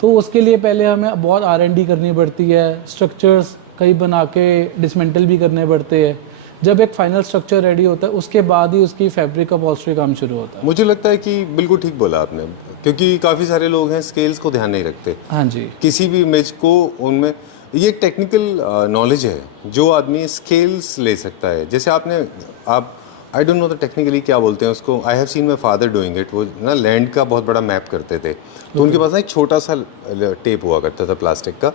तो उसके लिए पहले हमें बहुत R&D करनी पड़ती है, स्ट्रक्चर्स कई बना के डिसमेंटल भी करने पड़ते हैं। जब एक फाइनल स्ट्रक्चर रेडी होता है उसके बाद ही उसकी फैब्रिक अपॉल्स्ट्री काम शुरू होता है। मुझे लगता है कि बिल्कुल ठीक बोला आपने, क्योंकि काफ़ी सारे लोग हैं स्केल्स को ध्यान नहीं रखते। हाँ जी, किसी भी इमेज को उनमें ये एक टेक्निकल नॉलेज है जो आदमी स्केल्स ले सकता है। जैसे आप I don't know the technically क्या बोलते हैं उसको, I have seen my father doing it. वो ना लैंड का बहुत बड़ा मैप करते थे, तो उनके पास ना एक छोटा सा टेप हुआ करता था प्लास्टिक का।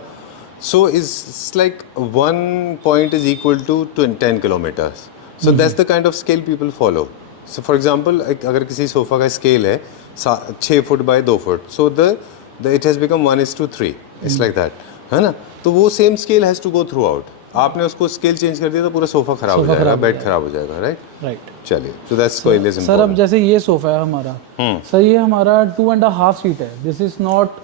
So it's like 1 point is equal to 10 kilometers. So that's the kind of scale people follow. So for example, अगर किसी सोफ़ा का स्केल है 6 foot by 2 foot, so the it has become 1:3. It's like that, है ना? तो वो same scale has to go throughout. आपने उसको स्केल चेंज कर दिया तो पूरा सोफ़ा खराब हो जाएगा, बेड खराब हो जाएगा, राइट? राइट। चलिए, तो दैट्स क्वाइट इज सर अब जैसे ये सोफा है हमारा, सर ये हमारा 2.5 सीट है। This is not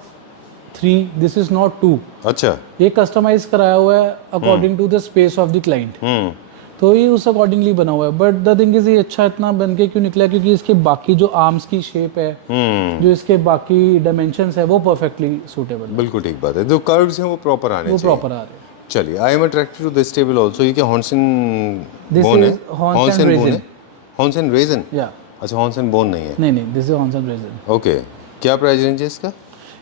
3, this is not 2। अच्छा। ये कस्टमाइज कराया हुआ है according to the space of the client. तो ये उस अकॉर्डिंगली बना हुआ है। बट द थिंग इज ये अच्छा इतना बन के क्यों निकला, क्योंकि इसके बाकी जो आर्म्स की शेप है, जो इसके बाकी डायमेंशंस है वो परफेक्टली सूटेबल है। बिल्कुल ठीक बात है, जो कर्व्स हैं वो प्रॉपर आने वो चाहिए। प्रॉपर आ रहे हैं। चलिए, I am attracted to this table also. ये क्या हॉर्स एंड बोन है? Horn and resin. Horn and resin? या अच्छा, हॉर्स एंड बोन नहीं है। नहीं, this is horn and resin. Okay, क्या प्राइस रेंज है इसका?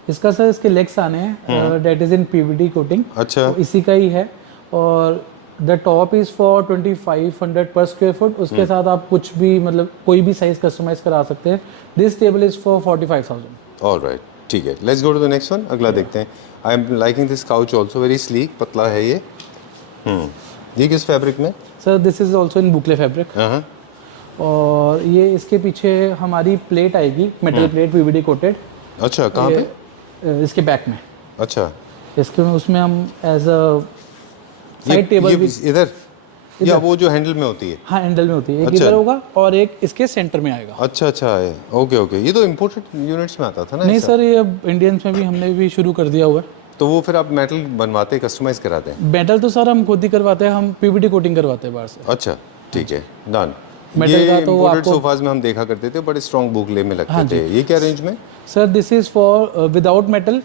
इसका सर इसके लेग्स आने हैं, that is in PVD coating. अच्छा। तो इसी का ही है। और द टॉप इज फॉर 2500 पर स्क्वायर फुट। उसके साथ आप कुछ भी मतलब कोई भी साइज कस्टमाइज करा सकते हैं। This table is for 45,000। Alright, ठीक है, let's go to the next one. अगला देखते हैं। I am liking this couch also, very sleek, पतला है ये। ये किस फैब्रिक में? Sir this is also in boucle fabric. हाँ। और ये इसके पीछे हमारी प्लेट आएगी, मेटल प्लेट PVD कोटेड। अच्छा, कहाँ पे? इसके बैक में। अच्छा, इसके उसमें हम एज अ साइड टेबल भी। इधर या वो जो हैंडल में होती है? हाँ, हैंडल में होती है। एक अच्छा। इधर होगा और एक इसके सेंटर में आएगा। अच्छा है, ओके ओके। ये तो इम्पोर्टेड यूनिट्स में आता था ना? नहीं ऐसा? सर, ये अब इंडियंस में भी हमने भी शुरू कर दिया हुआ है। तो वो फिर आप मेटल बनवाते, कस्टमाइज कराते हैं? मेटल तो सर हम खुद ही करवाते हैं, हम PVD कोटिंग करवाते हैं बाहर से। अच्छा, ठीक है, डन। मेटल ये का तो इम्पोर्टेड आपको- सोफाज में हम देखा करते थे, बड़े स्ट्रॉन्ग बुकले में लगते थे। ये क्या रेंज में? Sir this is for without metal,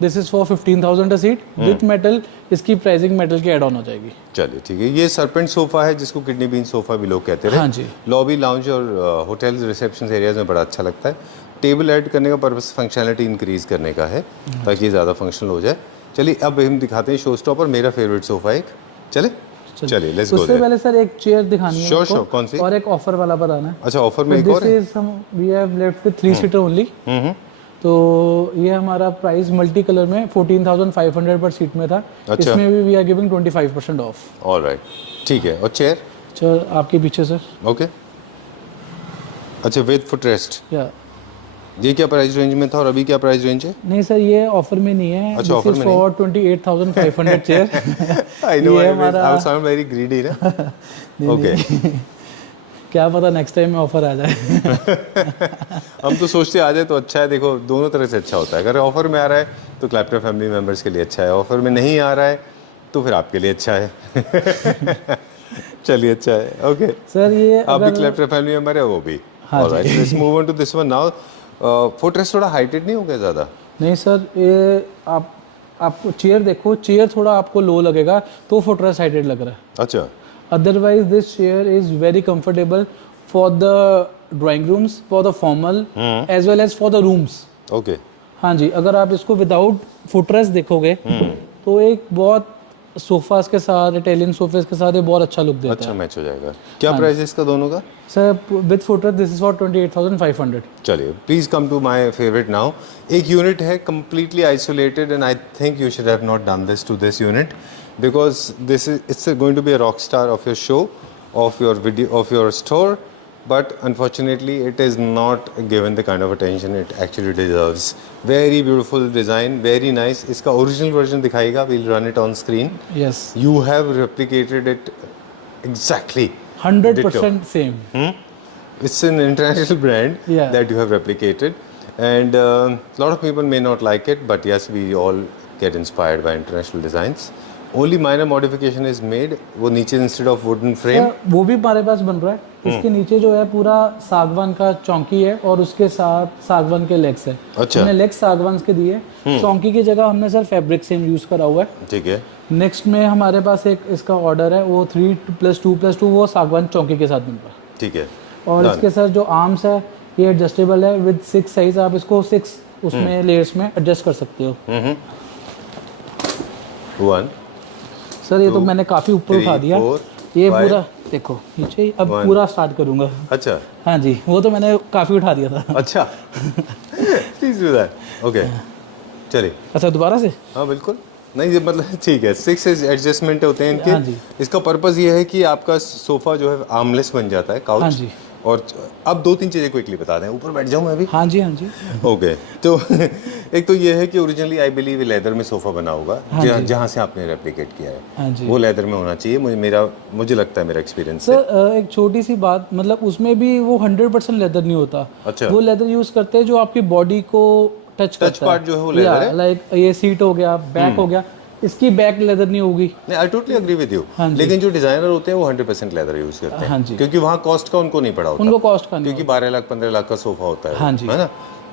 this is for 15,000 a seat. With metal इसकी प्राइसिंग मेटल की एड ऑन हो जाएगी। चलिए, ठीक है। ये सरपेंट सोफा है जिसको किडनी बीन सोफा भी लोग कहते थे। हाँ जी। लॉबी, लाउंज और होटल्स, रिसेप्शन एरियाज में बड़ा अच्छा लगता है। टेबल ऐड करने का पर्पस फंक्शनलिटी इंक्रीज करने का है, ताकि ये ज़्यादा फंक्शनल हो जाए। चलिए, अब हम दिखाते हैं शो स्टॉपर, मेरा फेवरेट सोफा एक। चलिए, लेट्स गो उससे पहले सर एक चेयर दिखानी है Sure, आपको, sure, कौन सी? और एक ऑफर वाला बताना है। अच्छा, ऑफर में एक और दिस है? इज हम we have left with 3 seater only. तो ये हमारा प्राइस मल्टी कलर में 14,500 पर सीट में था। अच्छा। इसमें भी we are giving 25% off. Alright, ठीक है। और चेयर? सर आपके पीछे सर। ओके। अच्छा, विद फुटरेस्ट। या ये क्या प्राइस रेंज में था और अभी क्या प्राइस रेंज है? नहीं सर, ये ऑफर में नहीं है। अच्छा, offer में नहीं। For 28,500 chair. आई नो, ये आई हमारा- साउंड वेरी ग्रीडी ना। ओके। क्या पता नेक्स्ट टाइम में ऑफर आ जाए। हम तो सोचते आ जाए तो अच्छा है। देखो, दोनों तरह से अच्छा होता है। अगर ऑफर में आ रहा है तो क्लैप्टर फैमिली मेंबर्स के लिए अच्छा है, ऑफर में नहीं आ रहा है तो फिर आपके लिए अच्छा है। चलिए, अच्छा है, ओके। सर ये आप भी अगर क्लैप्टर फैमिली मेंबर है, वो भी। हाँ alright, let's move on to this one now. Footrest थोड़ा हाइटेड नहीं हो गया ज़्यादा? नहीं सर, ये आपको चेयर देखो, चेयर थोड़ा आपको लो लगेगा तो फुटरेस्ट साइडेड लग रहा है। अच्छा, Otherwise, this chair is very comfortable for the drawing rooms, for the formal, as well as for the rooms. Okay. हाँ जी, अगर आप इसको विदाउट फुटरेस्ट देखोगे तो एक बहुत सोफास के साथ, इटालियन सोफेस के साथ ये बहुत अच्छा लुक देता अच्छा, मैच हो जाएगा। क्या प्राइस है इसका दोनों का? है। Sir with footrest this is for 28,500। चलिए, please come to my favourite now. एक यूनिट है completely isolated and I think you should have not done this to this unit, because this is it's going to be a rock star of your show, of your video, of your store, but unfortunately it is not given the kind of attention it actually deserves. Very beautiful design, very nice. इसका original version दिखाएगा, we'll run it on screen. Yes, You have replicated it exactly. 100% same. It's an international brand Yeah. that you have replicated. And lot of people may not like it, but yes, we all get inspired by international designs. Only minor modification is made. वो नीचे instead of wooden frame. Sir, वो भी हमारे पास बन रहा है। इसके नीचे जो है पूरा सागवान का चौकी है और उसके साथ सागवान के लेग्स है। अच्छा। हमने लेग्स सागवान के दिए, चौकी की जगह हमने सर फैब्रिक सेम यूज करा हुआ है। ठीक है। नेक्स्ट में हमारे पास एक इसका ऑर्डर है, वो 3+2+2 वो सागवान चौकी के साथ बन रहा है। ठीक है। और इसके सर जो आर्म्स है ये एडजस्टेबल है विद 6 साइज, आप इसको 6 उसमें लेयर्स में एडजस्ट कर सकते हो। 1 सर ये तो मैंने काफी ऊपर 3 उठा दिया, 4 ये 5 पूरा देखो नीचे ही। अब पूरा स्टार्ट करूंगा। अच्छा हाँ जी, वो तो मैंने काफी उठा दिया था। अच्छा प्लीज डू दैट। ओके चलिए। अच्छा दोबारा से। हाँ बिल्कुल। नहीं ये मतलब ठीक है, 6 एडजस्टमेंट होते हैं हाँ इनके। जी। इसका पर्पस ये है कि आपका सोफा जो है आर्मलेस बन जाता है, काउच। हाँ जी। और अब 2-3 चीज़ें क्विकली बता दें, ऊपर बैठ जाऊँ मैं अभी। हाँ जी हाँ जी। ओके तो एक तो ये है कि ओरिजिनली आई बिलीव लेदर में सोफा बना होगा, जहाँ से आपने रेप्लिकेट किया है। हाँ जी। वो लेदर में होना चाहिए, मुझे लगता है, मेरा एक्सपीरियंस से। सर एक छोटी सी बात, मतलब उसमें भी वो 100% लेदर नहीं होता। अच्छा। वो लेदर यूज करते हैं जो आपकी बॉडी को टच करता है। पार्ट जो है वो लेदर है। लाइक ये सीट हो गया, बैक हो गया, इसकी बैक लेदर नहीं होगी। नहीं, I totally agree with you. लेकिन जो डिजाइनर होते हैं वो 100% लेदर यूज करते हैं। हाँ जी। क्योंकि वहाँ कॉस्ट का उनको नहीं पड़ा होता। उनको कॉस्ट का नहीं क्योंकि 12 लाख 15 लाख का सोफा होता है। हाँ जी। है ना।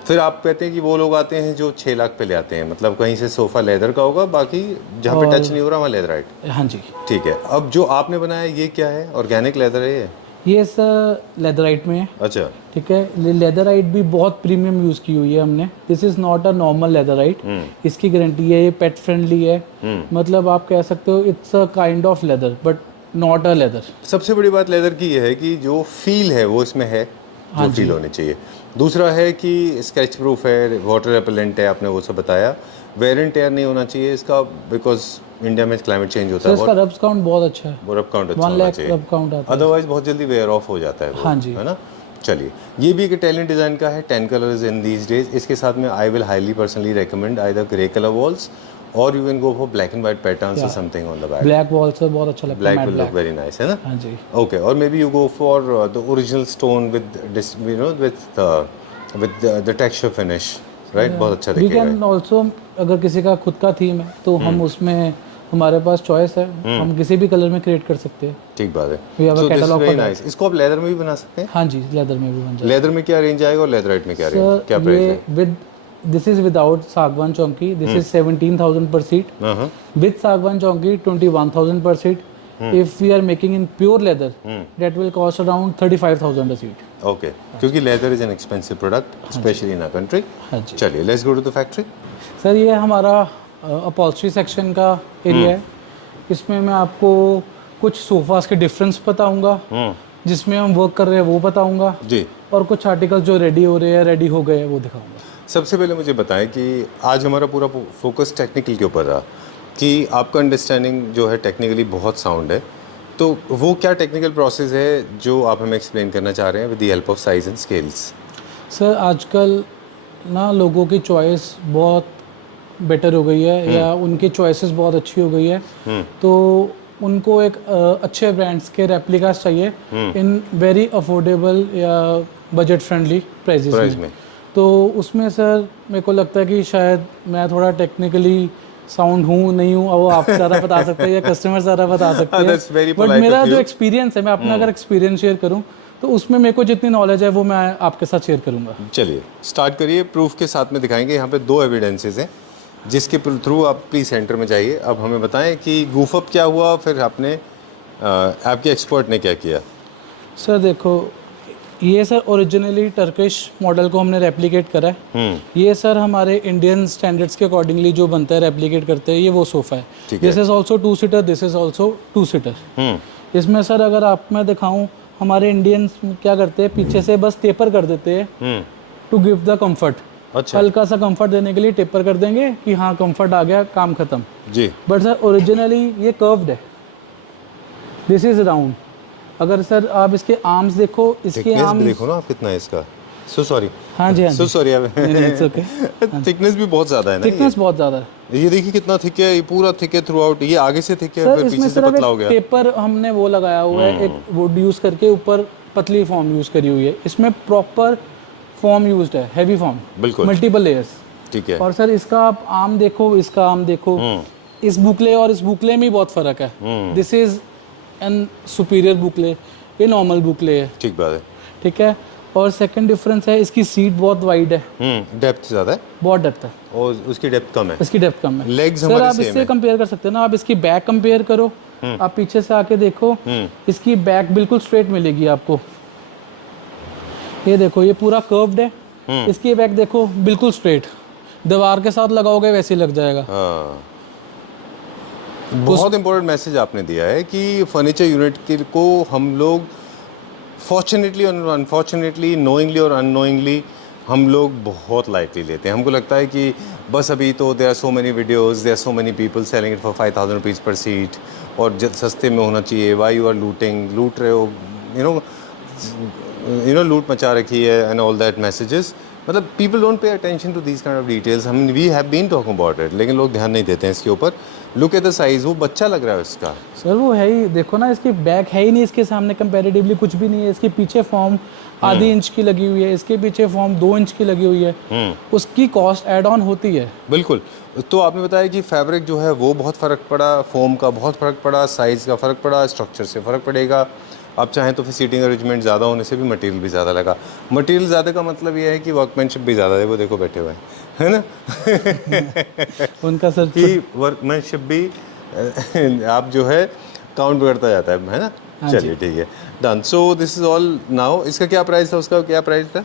फिर आप कहते हैं कि वो लोग आते हैं जो 6 लाख पे ले आते हैं, मतलब कहीं से सोफा लेदर का होगा, बाकी जहाँ पे टच नहीं हो रहा वहाँ लेदर राइट। हाँ जी। ठीक है। अब जो आपने बनाया ये क्या है? ऑर्गेनिक लेदर है ये सर लेदराइट में है। अच्छा। ठीक है, लेदराइट भी बहुत प्रीमियम यूज की हुई है हमने। This is not a normal leatherette. इसकी गारंटी है, ये पेट फ्रेंडली है। मतलब आप कह सकते हो it's a kind of leather but not a leather. सबसे बड़ी बात लेदर की ये है कि जो फील है वो इसमें है, जो फील होनी चाहिए। दूसरा है कि स्क्रैच प्रूफ है, वाटर रेपेलेंट है, आपने वो सब बताया। वेयर एंड टेयर नहीं होना चाहिए इसका, बिकॉज इंडिया में क्लाइमेट चेंज होता है। इसका रब्स काउंट बहुत अच्छा है, वो रब काउंट अच्छा 1 होना लाख चाहिए, रब काउंट आता है। अदरवाइज बहुत जल्दी वेयर ऑफ हो जाता है वो, हाँ जी। है ना। चलिए, ये भी एक इटालियन डिज़ाइन का है, 10 कलर्स इन दीज डेज। इसके साथ में I will highly personally recommend either grey colour walls और you can go for black and white patterns और something on the back. Black wall से बहुत अच्छा लगता है, black matte will look very nice, है ना। हाँ जी। ओके, और maybe you go for the original stone with the texture finish, right. बहुत अच्छा वी दिखेगा। कैन ऑल्सो, अगर किसी का खुद का थीम है तो हम उसमें, हमारे पास चॉइस है, हम किसी भी कलर में क्रिएट कर सकते हैं। ठीक बात है। We have a So this is catalog very for that. nice. इसको आप लेदर में भी बना सकते हैं। हाँ जी, लेदर में भी बन जाए। लेदर में क्या रेंज आएगा और लेदराइट में क्या रेंज, क्या सर प्राइस ये है? विद, दिस इज विदाउट सागवान चौकी, दिस इज 17,000 पर सीट। हाँ। विद सागवान चौकी 21,000 पर seat. If we are making in pure leather that will cost around 35,000 a seat. Okay, क्योंकि leather is an expensive product specially in our country. हाँ जी। चलिए, let's go to the factory. Sir ये हमारा upholstery section का area है। इसमें मैं आपको कुछ सोफास के डिफरेंस बताऊंगा, जिसमें हम वर्क कर रहे हैं वो बताऊंगा, जी। और कुछ आर्टिकल्स जो रेडी हो रहे हैं, रेडी हो गए हैं, वो दिखाऊंगा। सबसे पहले मुझे बताएं कि आज हमारा पूरा फोकस टेक्निकल के ऊपर रहा, कि आपका अंडरस्टैंडिंग जो है टेक्निकली बहुत साउंड है, तो वो क्या टेक्निकल प्रोसेस है जो आप हमें एक्सप्लेन करना चाह रहे हैं with the help of size and scales? Sir आजकल ना लोगों की चॉइस बहुत बेटर हो गई है, या उनकी चॉइसेस बहुत अच्छी हो गई है, तो उनको एक अच्छे ब्रांड्स के रेप्लिकास चाहिए इन वेरी अफोर्डेबल या बजट फ्रेंडली प्राइजेस में। तो उसमें सर मेरे को लगता है कि शायद मैं थोड़ा टेक्निकली साउंड हूँ नहीं हूँ, वो आप ज़्यादा बता सकते हैं या कस्टमर ज़्यादा बता सकते हैं, बट मेरा जो एक्सपीरियंस है, मैं अपना अगर एक्सपीरियंस शेयर करूँ तो उसमें मेरे को जितनी नॉलेज है वो मैं आपके साथ शेयर करूँगा। चलिए स्टार्ट करिए। प्रूफ के साथ में दिखाएंगे। यहाँ पे 2 एविडेंसेस हैं जिसके थ्रू आप प्लीज सेंटर में जाइए। अब हमें बताएं कि गूफअप क्या हुआ, फिर आपने आपके एक्सपर्ट ने क्या किया। सर देखो, ये सर ओरिजिनली टर्किश मॉडल को हमने रेप्लिकेट करा है। ये सर हमारे इंडियन स्टैंडर्ड्स के अकॉर्डिंगली जो बनता है, रेप्लिकेट करते हैं, ये वो सोफ़ा है। This is also 2 seater, this is also 2 seater. इसमें सर अगर आप मैं दिखाऊँ, हमारे इंडियंस क्या करते हैं, पीछे से बस टेपर कर देते हैं टू गिव द कम्फर्ट। अच्छा। हल्का सा कंफर्ट देने के लिए टेपर कर देंगे कि हाँ कंफर्ट आ गया, काम खत्म जी। बट सर ओरिजिनली ये कर्व्ड है, दिस इज राउंड। अगर सर आप इसके आर्म्स देखो, इसके आर्म्स देखो ना आप कितना है इसका। So sorry. हाँ जी, हाँ so sorry. It's okay. Thickness भी बहुत ज्यादा है ना। थिकनेस बहुत ज्यादा है। ये देखिए कितना थिक है, ये पूरा थिक है थ्रू आउट। ये आगे से थिक है, सर फिर इसमें पीछे से सिर्फ पतला हो गया। पेपर हमने वो लगाया हुआ है, एक वुड यूज करके ऊपर पतली फॉर्म यूज करी हुई है। इसमें प्रॉपर फॉर्म यूज्ड है, हैवी फॉर्म, बिल्कुल। Multiple layers. ठीक है। और सर इसका आप आर्म देखो, इसका आर्म देखो, इस बुकले और इस बुकले में बहुत फर्क है। दिस इज एन सुपीरियर बुकले, ये नॉर्मल बुकले है। ठीक बात है। ठीक है। और सेकंड डिफरेंस है, इसकी सीट बहुत वाइड है, डेप्थ ज़्यादा है बहुत डेप्थ है, और उसकी डेप्थ कम है। इसकी डेप्थ कम है। Legs सर हमारे आप same इससे है। कंपेयर कर सकते हैं ना, आप इसकी बैक कंपेयर करो, आप पीछे से आके देखो, इसकी बैक बिल्कुल स्ट्रेट मिलेगी आपको। ये देखो, ये पूरा कर्व्ड है, इसकी बैक देखो बिल्कुल स्ट्रेट, दीवार के साथ लगाओगे वैसे ही लग जाएगा। हाँ, बहुत इंपॉर्टेंट मैसेज आपने दिया है कि फर्नीचर यूनिट को हम लोग फॉर्चुनेटली और अनफॉर्चुनेटली, नोइंगली और अननोइंगली हम लोग बहुत लाइटली लेते हैं। हमको लगता है कि बस अभी तो there are so many videos, there are so many people selling it for 5000 rupees per seat, और सस्ते में होना चाहिए, वाई यू आर लूट रहे हो, यू नो लूट मचा रखी है एंड ऑल दैट मैसेजेस। मतलब people don't pay attention to these kind of details. हम we have been talking about it, लेकिन लोग ध्यान नहीं देते हैं इसके ऊपर। लुक एट द साइज़, वो बच्चा लग रहा है उसका। सर वो है ही, देखो ना, इसकी बैक है ही नहीं, इसके सामने कंपैरेटिवली कुछ भी नहीं है। इसके पीछे फॉर्म आधी इंच की लगी हुई है, इसके पीछे फॉर्म 2 इंच की लगी हुई है। उसकी कॉस्ट एड ऑन होती है। बिल्कुल। तो आपने बताया कि फैब्रिक जो है वो बहुत फ़र्क पड़ा, फोम का बहुत फ़र्क पड़ा, साइज़ का फ़र्क पड़ा, स्ट्रक्चर से फ़र्क पड़ेगा। आप चाहें तो फिर सीटिंग अरेंजमेंट ज़्यादा होने से भी मटेरियल भी ज़्यादा लगा। मटेरियल ज़्यादा का मतलब ये है कि वर्कमैनशिप भी ज़्यादा है। वो देखो बैठे हुए हैं, है ना। उनका सर कि वर्कमैनशिप भी आप जो है काउंट करता जाता है ना। चलिए ठीक है, done. So this is all now. इसका क्या प्राइस था, उसका क्या प्राइस था?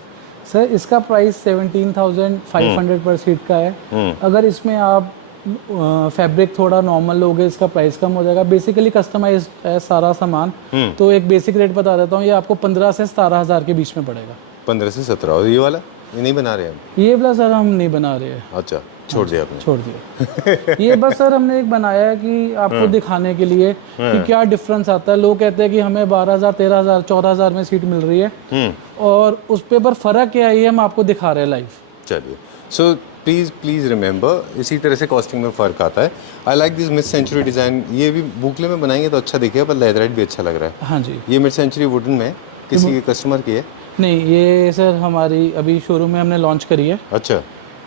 सर इसका प्राइस 17,500 पर सीट का है। अगर इसमें आप फैब्रिक थोड़ा नॉर्मल लोगे, इसका प्राइस कम हो जाएगा। बेसिकली कस्टमाइज है सारा सामान, तो एक बेसिक रेट बता देता हूँ, ये आपको 15 से 17,000 के बीच में पड़ेगा। 15 से 17। और ये वाला ये नहीं बना रहे हम? ये वाला सर हम नहीं बना रहे हैं। अच्छा, छोड़ दिया आपने? छोड़ दिया। ये बस सर हमने एक बनाया है कि आपको दिखाने के लिए कि क्या डिफरेंस आता है। लोग कहते हैं कि हमें 12,000, 13,000, 14,000 में सीट मिल रही है, और उस पे पर फर्क क्या है ये हम आपको दिखा रहे हैं लाइव। चलिए, सो प्लीज़ रिमेंबर, इसी तरह से कॉस्टिंग में फ़र्क आता है। I like this mid century design. ये भी बुकले में बनाएंगे तो अच्छा दिखेगा, पर लेदराइट भी अच्छा लग रहा है। हाँ जी। ये मिड सेंचुरी वुडन में किसी के कस्टमर की है? नहीं, ये सर हमारी अभी शोरूम में हमने लॉन्च करी है। अच्छा,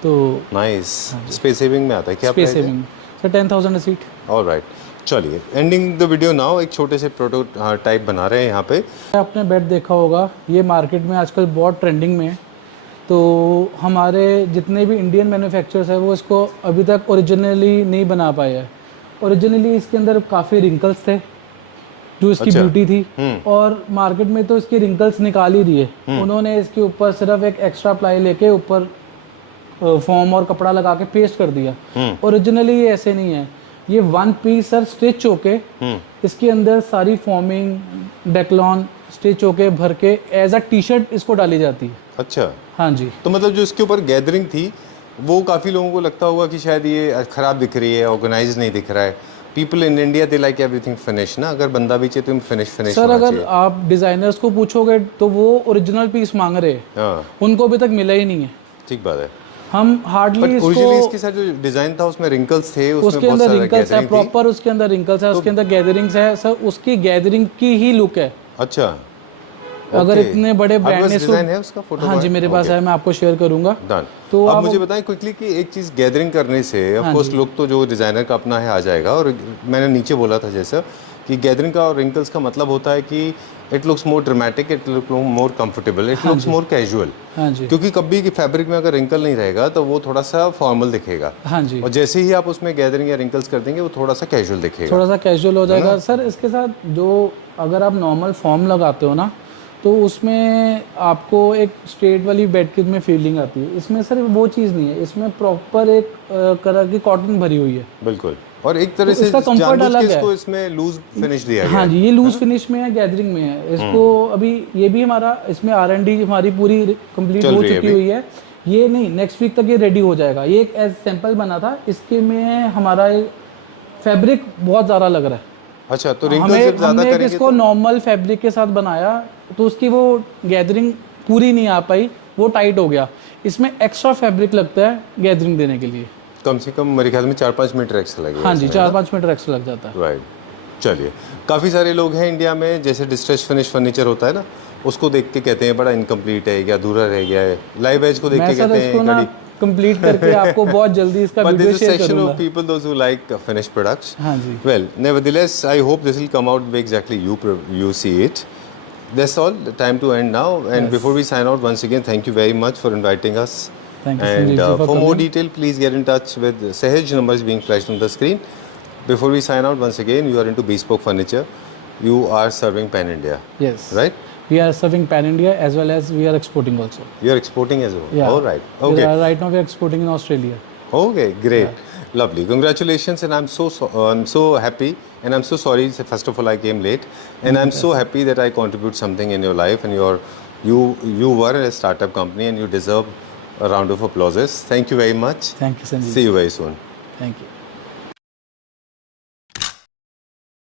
तो नाइस। स्पेस सेविंग में आता है क्या? Space saving sir 10,000 seat. Alright, चलिए एंडिंग द वीडियो नाउ। एक छोटे से प्रोटोटाइप बना रहे हैं यहाँ पे। आपने बेड देखा होगा, ये मार्केट में आजकल बहुत ट्रेंडिंग में है। तो हमारे जितने भी इंडियन मैन्युफैक्चरर्स हैं वो इसको अभी तक ओरिजिनली नहीं बना पाए हैं। ओरिजिनली इसके अंदर काफ़ी रिंकल्स थे जो इसकी ब्यूटी थी, और मार्केट में तो इसके रिंकल्स निकाल ही दिए। उन्होंने इसके ऊपर सिर्फ एक एक्स्ट्रा प्लाई लेके ऊपर फॉर्म और कपड़ा लगा के पेस्ट कर दिया। ओरिजिनली ये ऐसे नहीं है। ये 1 पीस सर स्टिच होके इसके अंदर सारी फॉर्मिंग डेक्लॉन स्टिच होके भर के एज अ टी शर्ट इसको डाली जाती है। अच्छा, हाँ जी। तो मतलब जो इसके ऊपर गैदरिंग थी वो काफ़ी लोगों को लगता होगा कि शायद ये ख़राब दिख रही है, ऑर्गेनाइज नहीं दिख रहा है। People in India they like everything finish ना। अगर बंदा भी चाहिए तो फिनिश सर अगर आप डिजाइनर्स को पूछोगे तो वो ओरिजिनल पीस मांग रहे हैं, हाँ, उनको अभी तक मिला ही नहीं है। ठीक बात है। हम हार्डली ओरिजिनली इसको, इसके साथ जो डिजाइन था उसमें रिंकल्स थे, उसमें उसके बहुत अंदर सारा रिंकल्स है, gathering थी। प्रॉपर उसके अंदर रिंकल्स है, उसके अंदर गैदरिंग्स है सर, उसकी गैदरिंग की ही लुक है। अच्छा, अगर okay. इतने बड़े आपके ब्रांड पास ने डिजाइन है उसका फोटो? हाँ जी मेरे पास है, मैं आपको शेयर करूंगा। डन। तो अब आप मुझे बताएं क्विकली कि एक चीज़ गैदरिंग करने से ऑफ कोर्स लुक तो जो डिज़ाइनर का अपना है आ जाएगा, और मैंने नीचे बोला था जैसा कि गैदरिंग का और रिंकल्स का मतलब होता है कि it looks more dramatic, it looks more comfortable, it looks more casual. हाँ जी। क्योंकि कभी की फैब्रिक में अगर रिंकल नहीं रहेगा तो वो थोड़ा सा फॉर्मल दिखेगा, हाँ जी। और जैसे ही आप उसमें गैदरिंग या रिंकल्स कर देंगे वो थोड़ा सा कैजुअल दिखेगा, थोड़ा सा कैजुअल हो जाएगा सर। इसके साथ जो अगर आप नॉर्मल फॉर्म लगाते हो ना तो उसमें आपको एक स्ट्रेट वाली बेड की में फीलिंग आती है। इसमें सर वो चीज़ नहीं है, इसमें प्रॉपर एक कलर की कॉटन भरी हुई है। बिल्कुल, और एक तरह तो से इसका कंफर्ट जानबूझ अलग के है। इसको इसमें लूज फिनिश दिया गया हाँ है। जी, ये लूज फिनिश में है, गैदरिंग में है। इसको अभी ये भी हमारा इसमें R&D हमारी पूरी कंप्लीट चल हो रही है चुकी हुई है। ये नहीं, नेक्स्ट वीक तक ये रेडी हो जाएगा। ये एक एज सैंपल बना था, इसके में हमारा फैब्रिक बहुत ज़्यादा लग रहा है। अच्छा, तो रिंकल्स जब ज़्यादा हमने करेंगे इसको नॉर्मल फैब्रिक के साथ बनाया तो उसकी वो गैदरिंग पूरी नहीं आ पाई, वो टाइट हो गया। इसमें एक्स्ट्रा फैब्रिक लगता है गैदरिंग देने के लिए। कम से कम मेरे ख्याल में 4-5 मीटर एक्स्ट्रा लगेगा। हाँ जी, 4-5 मीटर एक्स्ट्रा लग जाता है। राइट। चलिए, काफ़ी सारे लोग हैं इंडिया में, जैसे डिस्ट्रेस फिनिश फर्नीचर होता है ना, उसको देख के कहते हैं बड़ा इनकम्प्लीट है या अधूरा रह गया है, लाइव एज को देख मैं के सर कहते इसको हैं ना गाड़ी। कंप्लीट करके आपको बहुत जल्दी इसका But video there's a share section करूंगा। of people those who like finished products. हाँ जी। Well, nevertheless, I hope this will come out the way exactly you see it. That's all. The time to end now. And Yes. before we sign out, once again, thank you very much for inviting us. Thank you, And Sanjeev ji, for for more coming. detail, please get in touch with Sahaj. Numbers being flashed on the screen. Before we sign out, once again, you are into bespoke furniture. You are serving Pan India, Yes. right? We are serving Pan India as well as we are exporting also. You are exporting as well. Yeah. All right. We Okay. are, right now we are exporting in Australia. Okay, great. Lovely. Congratulations, and I'm so happy, and I'm so sorry. First of all, I came late, and I'm so happy that I contribute something in your life, and you were a startup company, and you deserve a round of applause. Thank you very much. Thank you, Sanjeev. See you very soon. Thank you.